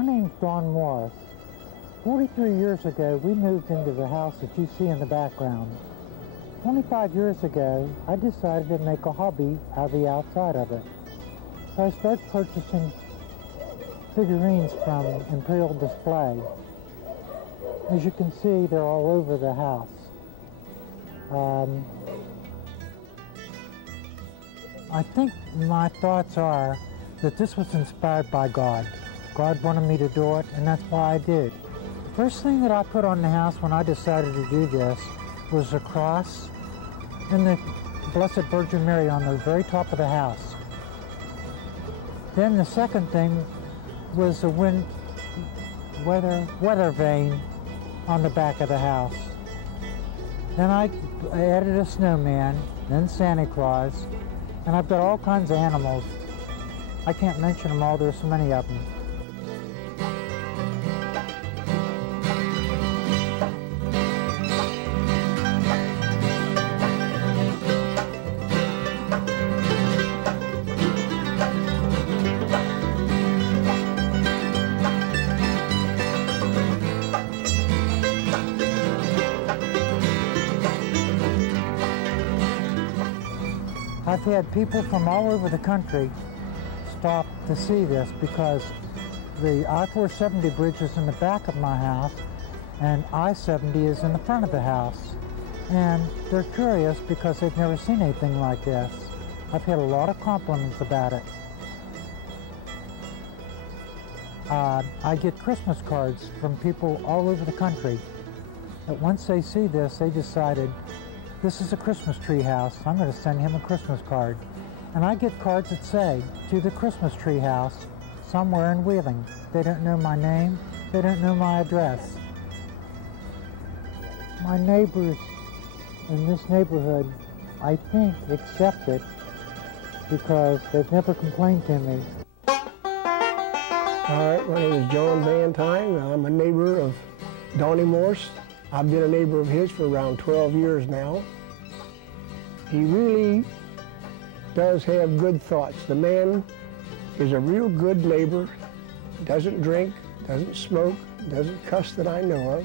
My name's Don Morris. 43 years ago, we moved into the house that you see in the background. 25 years ago, I decided to make a hobby out of the outside of it. So I started purchasing figurines from Imperial Display. As you can see, they're all over the house. I think my thoughts are that this was inspired by God. God wanted me to do it, and that's why I did. The first thing that I put on the house when I decided to do this was a cross and the Blessed Virgin Mary on the very top of the house. Then the second thing was the weather vane on the back of the house. Then I added a snowman, then Santa Claus, and I've got all kinds of animals. I can't mention them all, there's so many of them. I've had people from all over the country stop to see this because the I-470 bridge is in the back of my house and I-70 is in the front of the house. And they're curious because they've never seen anything like this. I've had a lot of compliments about it. I get Christmas cards from people all over the country that once they see this, they decided, this is a Christmas tree house. I'm going to send him a Christmas card. And I get cards that say, to the Christmas tree house, somewhere in Wheeling. They don't know my name. They don't know my address. My neighbors in this neighborhood, I think, accept it because they've never complained to me. All right, my name is John Van Tine. I'm a neighbor of Donnie Morse. I've been a neighbor of his for around 12 years now. He really does have good thoughts. The man is a real good neighbor, doesn't drink, doesn't smoke, doesn't cuss that I know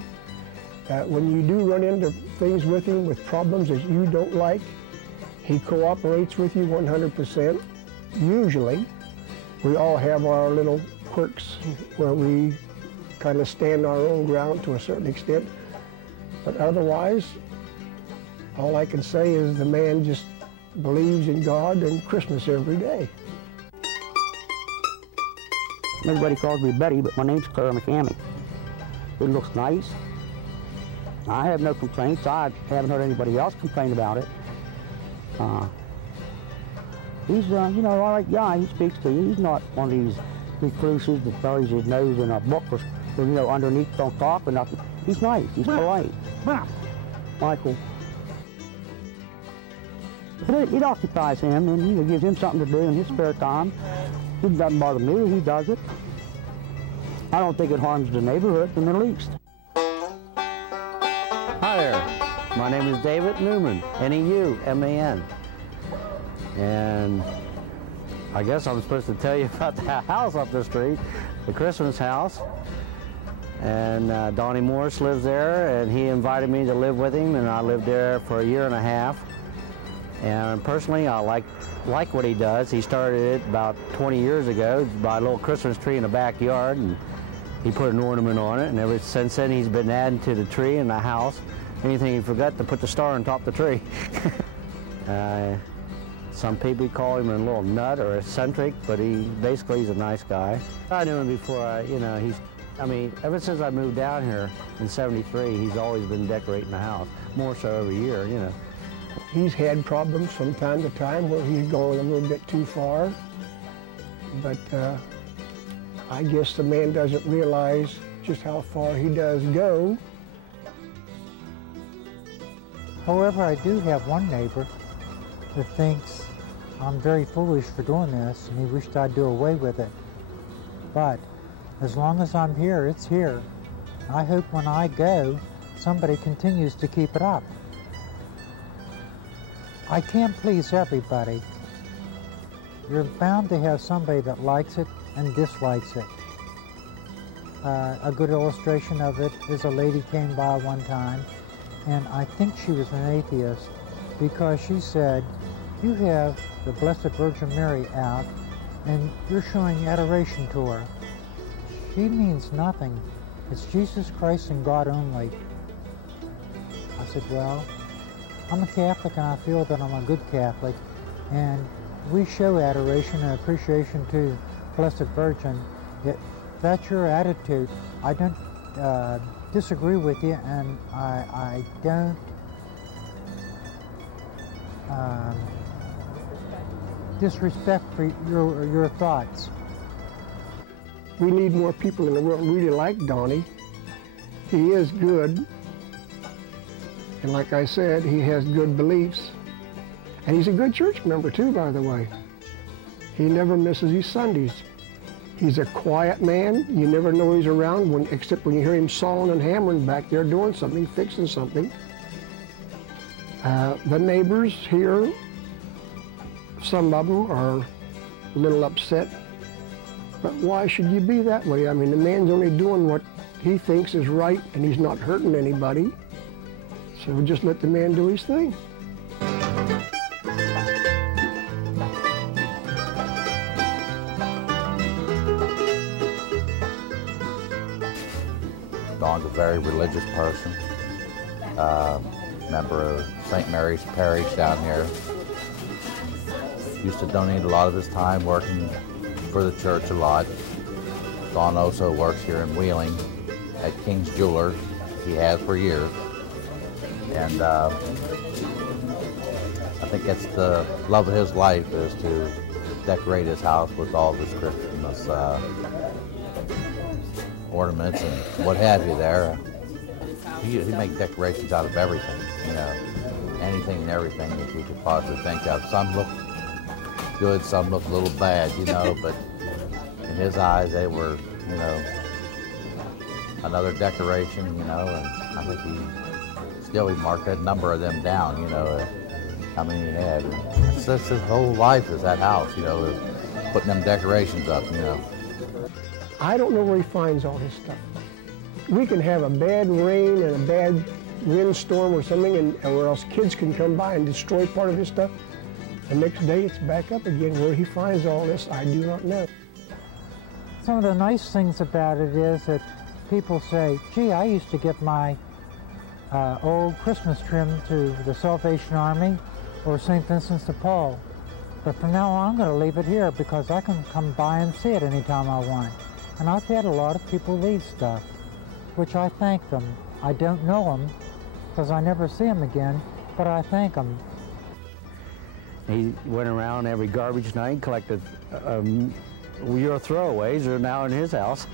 of. When you do run into things with him, with problems that you don't like, he cooperates with you 100%. Usually, we all have our little quirks where we kind of stand our own ground to a certain extent. But otherwise, all I can say is the man just believes in God and Christmas every day. Everybody calls me Betty, but my name's Claire McCamey. It looks nice. I have no complaints. I haven't heard anybody else complain about it. He's, you know, all right guy. He speaks to you. He's not one of these recluses that buries his nose in a book or you know, underneath, don't talk or nothing. He's nice. He's polite. Michael. But it occupies him and, you know, gives him something to do in his spare time. It doesn't bother me. He does it. I don't think it harms the neighborhood in the least. Hi there. My name is David Newman, N-E-U-M-A-N. And I guess I'm supposed to tell you about the house up the street, the Christmas house. And Donnie Morse lives there, and he invited me to live with him, and I lived there for a year and a half. And personally, I like what he does. He started it about 20 years ago by a little Christmas tree in the backyard, and he put an ornament on it, and ever since then he's been adding to the tree in the house. Anything he forgot to put the star on top of the tree. Some people call him a little nut or eccentric, but he's a nice guy. I knew him before, you know, ever since I moved down here in '73, he's always been decorating the house, more so every year, you know. He's had problems from time to time where he's going a little bit too far, but I guess the man doesn't realize just how far he does go. However, I do have one neighbor that thinks I'm very foolish for doing this and he wished I'd do away with it. But as long as I'm here, it's here. I hope when I go, somebody continues to keep it up. I can't please everybody. You're bound to have somebody that likes it and dislikes it. A good illustration of it is a lady came by one time, and I think she was an atheist, because she said, "You have the Blessed Virgin Mary out, and you're showing adoration to her. She means nothing. It's Jesus Christ and God only." I said, "Well, I'm a Catholic, and I feel that I'm a good Catholic, and we show adoration and appreciation to Blessed Virgin. If that's your attitude, I don't disagree with you, and I don't disrespect for your thoughts." We need more people in the world really like Donnie. He is good, and like I said, he has good beliefs. And he's a good church member too, by the way. He never misses his Sundays. He's a quiet man. You never know he's around except when you hear him sawing and hammering back there doing something, fixing something. The neighbors here, some of them are a little upset. But why should you be that way? I mean, the man's only doing what he thinks is right, and he's not hurting anybody. So just let the man do his thing. Don's a very religious person, member of St. Mary's Parish down here. Used to donate a lot of his time working for the church a lot. Don also works here in Wheeling at King's Jeweler. He has for years. And I think that's the love of his life, is to decorate his house with all of his Christmas ornaments and what have you there. He makes decorations out of everything, you know, anything and everything that you could possibly think of. Some look good, some look a little bad, you know, but in his eyes they were, you know, another decoration, you know, and I think he marked that number of them down, you know, how many he had. That's his whole life, is that house, you know, is putting them decorations up, you know. I don't know where he finds all his stuff. We can have a bad rain and a bad windstorm or something, or else kids can come by and destroy part of his stuff. The next day it's back up again. Where he finds all this, I do not know. Some of the nice things about it is that people say, "Gee, I used to get my old Christmas trim to the Salvation Army or St. Vincent de Paul. But from now on, I'm going to leave it here because I can come by and see it anytime I want." And I've had a lot of people leave stuff, which I thank them. I don't know them because I never see them again, but I thank them. He went around every garbage night and collected your throwaways are now in his house.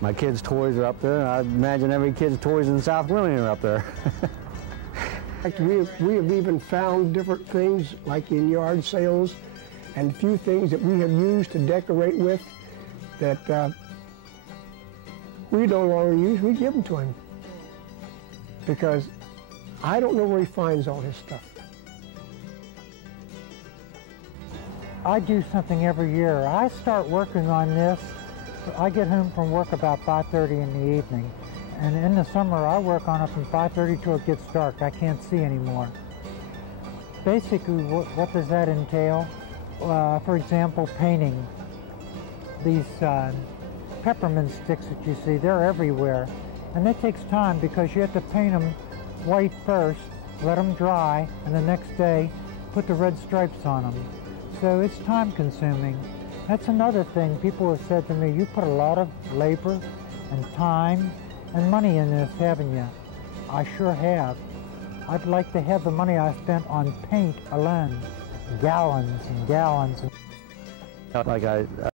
My kids' toys are up there, and I imagine every kid's toys in South Wheeling are up there. We have even found different things, like in yard sales, and a few things that we have used to decorate with that we no longer use. We give them to him because I don't know where he finds all his stuff. I do something every year. I start working on this. I get home from work about 5:30 in the evening, and in the summer I work on it from 5:30 till it gets dark. I can't see anymore. Basically, what does that entail? For example, painting. These peppermint sticks that you see, they're everywhere, and that takes time because you have to paint them white first, let them dry, and the next day put the red stripes on them. So it's time consuming. That's another thing people have said to me, "You put a lot of labor and time and money in this, haven't you?" I sure have. I'd like to have the money I spent on paint alone. Gallons and gallons. Like